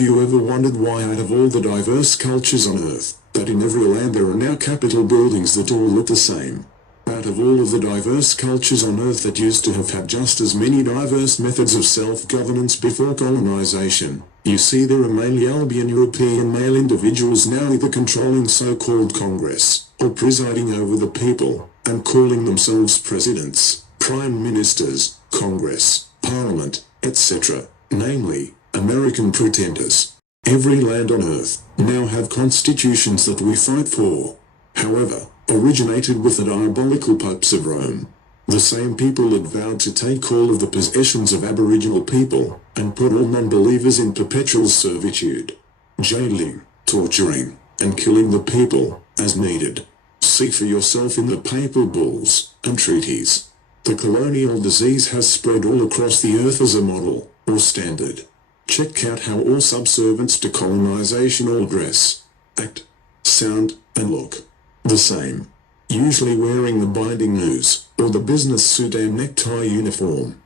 Have you ever wondered why out of all the diverse cultures on Earth, that in every land there are now Capitol buildings that all look the same? Out of all of the diverse cultures on Earth that used to have had just as many diverse methods of self-governance before colonization, you see there are mainly Albion European male individuals now either controlling so-called Congress, or presiding over the people, and calling themselves presidents, prime ministers, Congress, Parliament, etc., namely, American pretenders. Every land on Earth now have constitutions that we fight for. However, originated with the diabolical popes of Rome. The same people that vowed to take all of the possessions of Aboriginal people, and put all non-believers in perpetual servitude. Jailing, torturing, and killing the people, as needed. See for yourself in the papal bulls, and treaties. The colonial disease has spread all across the earth as a model, or standard. Check out how all subservients to colonization all dress, act, sound, and look the same. Usually wearing the binding noose, or the business suit and necktie uniform.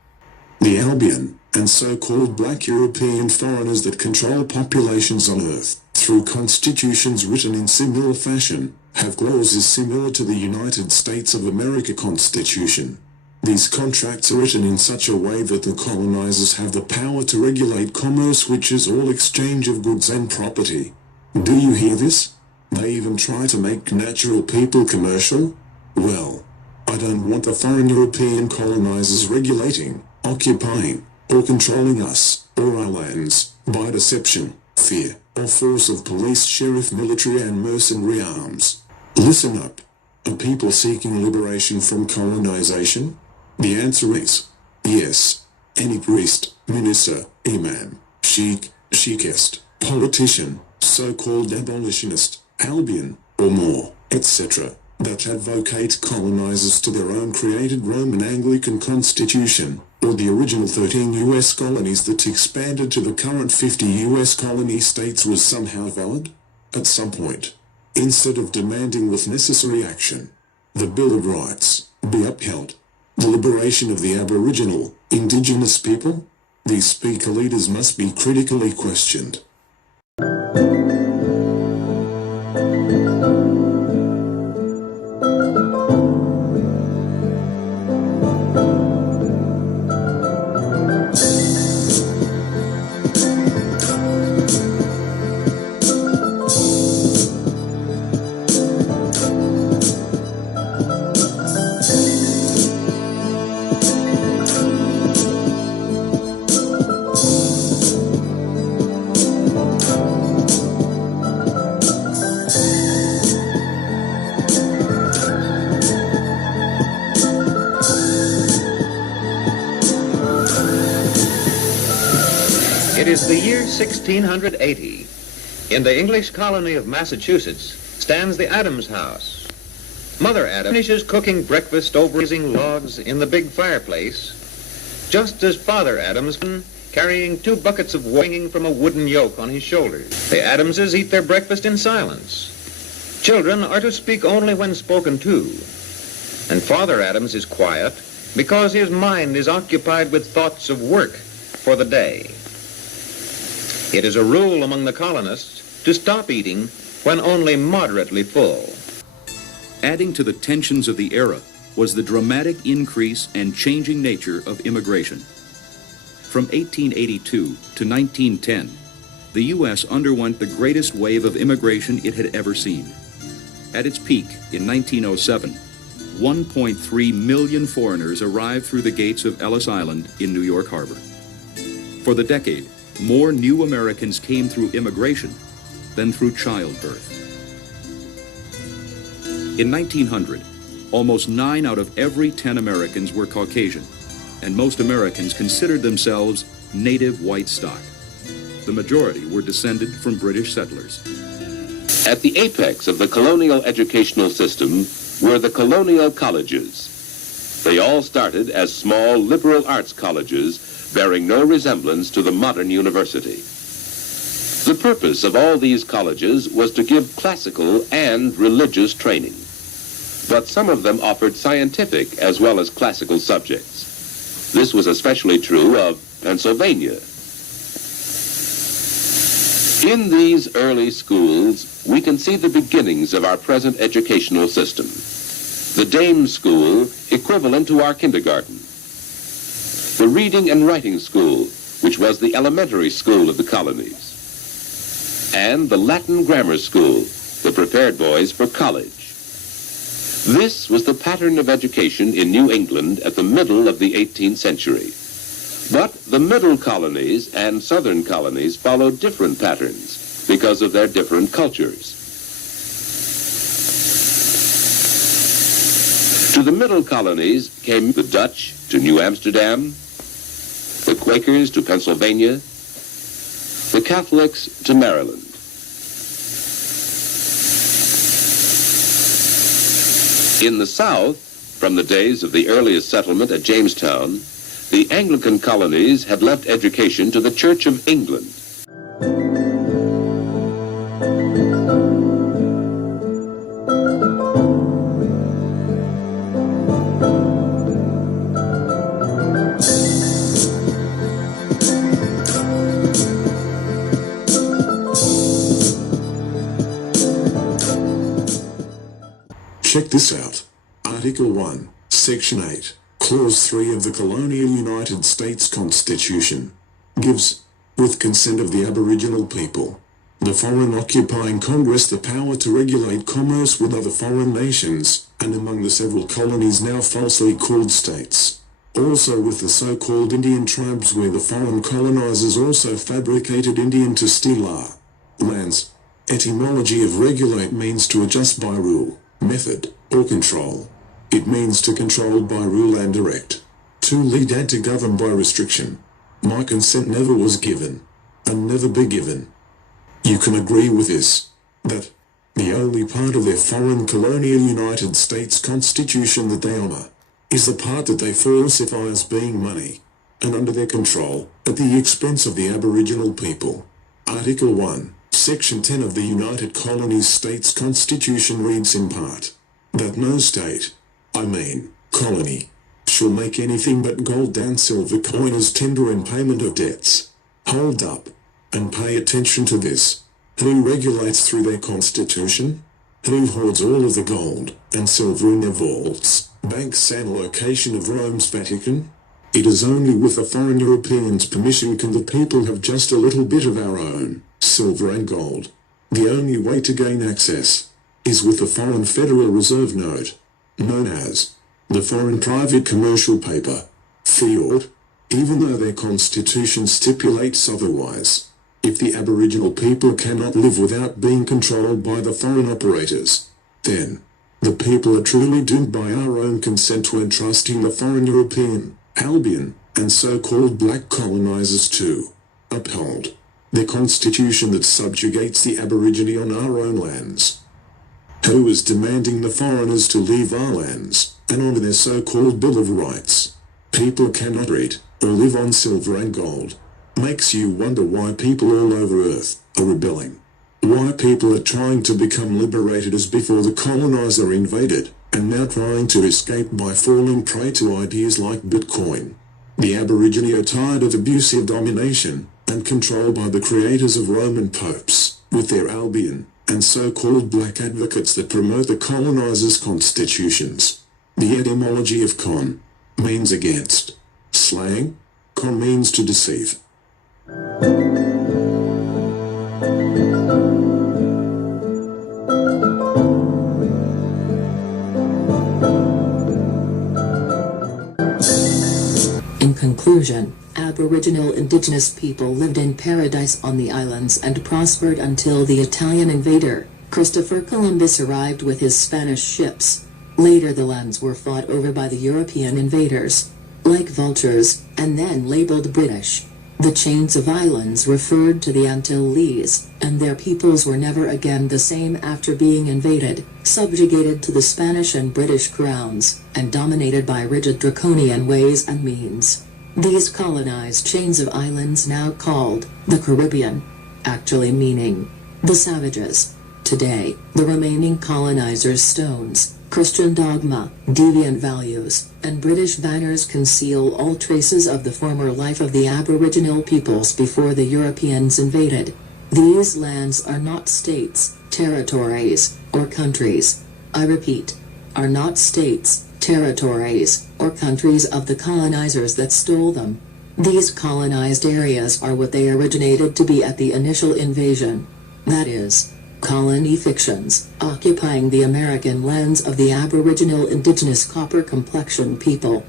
The Albion, and so-called black European foreigners that control populations on Earth, through constitutions written in similar fashion, have clauses similar to the United States of America Constitution. These contracts are written in such a way that the colonizers have the power to regulate commerce, which is all exchange of goods and property. Do you hear this? They even try to make natural people commercial? Well, I don't want the foreign European colonizers regulating, occupying, or controlling us, or our lands, by deception, fear, or force of police, sheriff, military and mercenary arms. Listen up. Are people seeking liberation from colonization? The answer is yes. Any priest, minister, imam, sheikh, sheikhist, politician, so-called abolitionist, Albion, or more, etc., that advocate colonizers to their own created Roman Anglican constitution, or the original 13 U.S. colonies that expanded to the current 50 U.S. colony states was somehow valid? At some point, instead of demanding with necessary action, the Bill of Rights be upheld, the liberation of the Aboriginal, Indigenous people? These speaker leaders must be critically questioned. It is the year 1680. In the English colony of Massachusetts stands the Adams house. Mother Adams finishes cooking breakfast over blazing logs in the big fireplace, just as Father Adams carrying 2 buckets of water hanging from a wooden yoke on his shoulders. The Adamses eat their breakfast in silence. Children are to speak only when spoken to, and Father Adams is quiet because his mind is occupied with thoughts of work for the day. It is a rule among the colonists to stop eating when only moderately full. Adding to the tensions of the era was the dramatic increase and changing nature of immigration. From 1882 to 1910, the U.S. underwent the greatest wave of immigration it had ever seen. At its peak in 1907, 1.3 million foreigners arrived through the gates of Ellis Island in New York Harbor. For the decade, more new Americans came through immigration than through childbirth. In 1900, almost 9 out of every 10 Americans were Caucasian, and most Americans considered themselves native white stock. The majority were descended from British settlers. At the apex of the colonial educational system were the colonial colleges. They all started as small liberal arts colleges bearing no resemblance to the modern university. The purpose of all these colleges was to give classical and religious training, but some of them offered scientific as well as classical subjects. This was especially true of Pennsylvania. In these early schools, we can see the beginnings of our present educational system. The dame school, equivalent to our kindergarten. The reading and writing school, which was the elementary school of the colonies. And the Latin grammar school, that prepared boys for college. This was the pattern of education in New England at the middle of the 18th century. But the middle colonies and southern colonies followed different patterns because of their different cultures. To the middle colonies came the Dutch to New Amsterdam, the Quakers to Pennsylvania, the Catholics to Maryland. In the South, from the days of the earliest settlement at Jamestown, the Anglican colonies had left education to the Church of England. Check this out. Article 1, Section 8, Clause 3 of the Colonial United States Constitution gives, with consent of the Aboriginal people, the foreign occupying Congress the power to regulate commerce with other foreign nations, and among the several colonies now falsely called states. Also with the so-called Indian tribes where the foreign colonizers also fabricated Indian to steal our lands. Etymology of regulate means to adjust by rule, method, or control. It means to control by rule and direct. To lead and to govern by restriction. My consent never was given, and never be given. You can agree with this, that the only part of their foreign colonial United States Constitution that they honor is the part that they falsify as being money, and under their control, at the expense of the Aboriginal people. Article 1, Section 10 of the United Colonies States Constitution reads in part, that no state, colony, shall make anything but gold and silver coin as tender in payment of debts. Hold up, and pay attention to this. Who regulates through their constitution? Who hoards all of the gold and silver in their vaults, banks and location of Rome's Vatican? It is only with the foreign Europeans' permission can the people have just a little bit of our own, silver and gold. The only way to gain access is with the foreign Federal Reserve Note, known as the foreign private commercial paper, fiat, even though their constitution stipulates otherwise. If the Aboriginal people cannot live without being controlled by the foreign operators, then the people are truly doomed by our own consent to entrusting the foreign European, Albion, and so-called black colonizers to uphold the constitution that subjugates the Aborigine on our own lands. Who is demanding the foreigners to leave our lands and honor their so-called Bill of Rights? People cannot eat or live on silver and gold. Makes you wonder why people all over Earth are rebelling. Why people are trying to become liberated as before the colonizer invaded, and now trying to escape by falling prey to ideas like Bitcoin. The Aborigine are tired of abusive domination and control by the creators of Roman popes, with their Albion and so-called black advocates that promote the colonizers' constitutions. The etymology of con means against. Slang, con means to deceive. In conclusion, Aboriginal indigenous people lived in paradise on the islands and prospered until the Italian invader, Christopher Columbus, arrived with his Spanish ships. Later the lands were fought over by the European invaders, like vultures, and then labeled British. The chains of islands referred to the Antilles, and their peoples were never again the same after being invaded, subjugated to the Spanish and British crowns, and dominated by rigid draconian ways and means. These colonized chains of islands, now called the Caribbean, actually meaning the savages. Today, the remaining colonizers' stones, Christian dogma, deviant values, and British banners conceal all traces of the former life of the Aboriginal peoples before the Europeans invaded. These lands are not states, territories, or countries. I repeat, are not states, territories, or countries of the colonizers that stole them. These colonized areas are what they originated to be at the initial invasion. That is, colony fictions, occupying the American lands of the Aboriginal Indigenous copper-complexion people.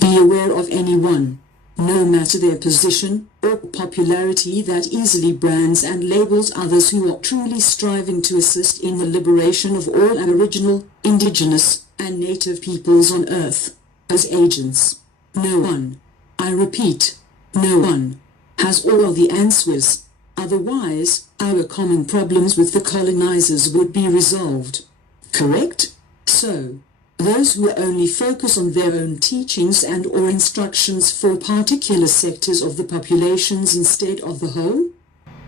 Be aware of anyone, no matter their position or popularity, that easily brands and labels others who are truly striving to assist in the liberation of all Aboriginal, Indigenous, and Native peoples on Earth as agents. No one, I repeat, no one, has all of the answers. Otherwise, our common problems with the colonizers would be resolved. Correct? So, those who only focus on their own teachings and or instructions for particular sectors of the populations instead of the whole,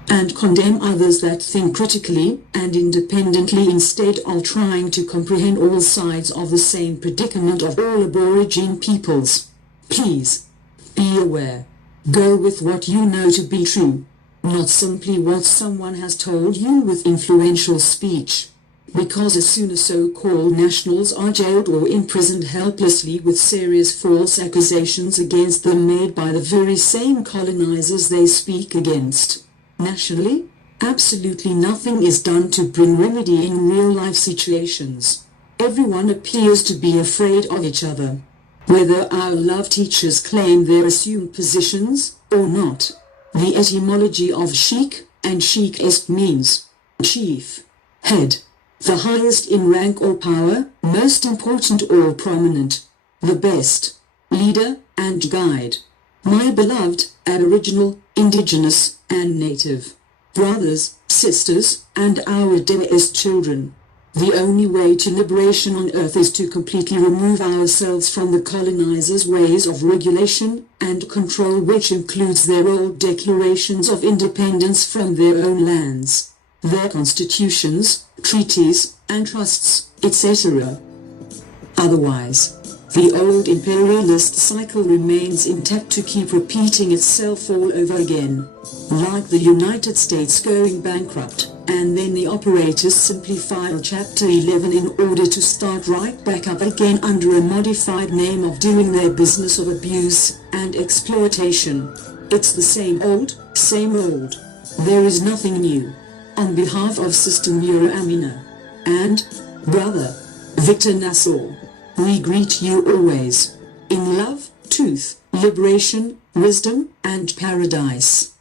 and condemn others that think critically and independently instead of trying to comprehend all sides of the same predicament of all Aborigine peoples. Please, be aware. Go with what you know to be true, not simply what someone has told you with influential speech. Because as soon as so-called nationals are jailed or imprisoned helplessly with serious false accusations against them made by the very same colonizers they speak against, nationally, absolutely nothing is done to bring remedy in real-life situations. Everyone appears to be afraid of each other. Whether our love teachers claim their assumed positions or not, the etymology of sheik and sheikist means chief, head, the highest in rank or power, most important or prominent, the best, leader and guide. My beloved Aboriginal, Indigenous, and Native brothers, sisters, and our dearest children, the only way to liberation on Earth is to completely remove ourselves from the colonizers' ways of regulation and control, which includes their old declarations of independence from their own lands, their constitutions, treaties, and trusts, etc. Otherwise, the old imperialist cycle remains intact to keep repeating itself all over again. Like the United States going bankrupt, and then the operators simply file Chapter 11 in order to start right back up again under a modified name of doing their business of abuse and exploitation. It's the same old, same old. There is nothing new. On behalf of Sister Nura and Brother Victor Nassau, we greet you always, in love, truth, liberation, wisdom, and paradise.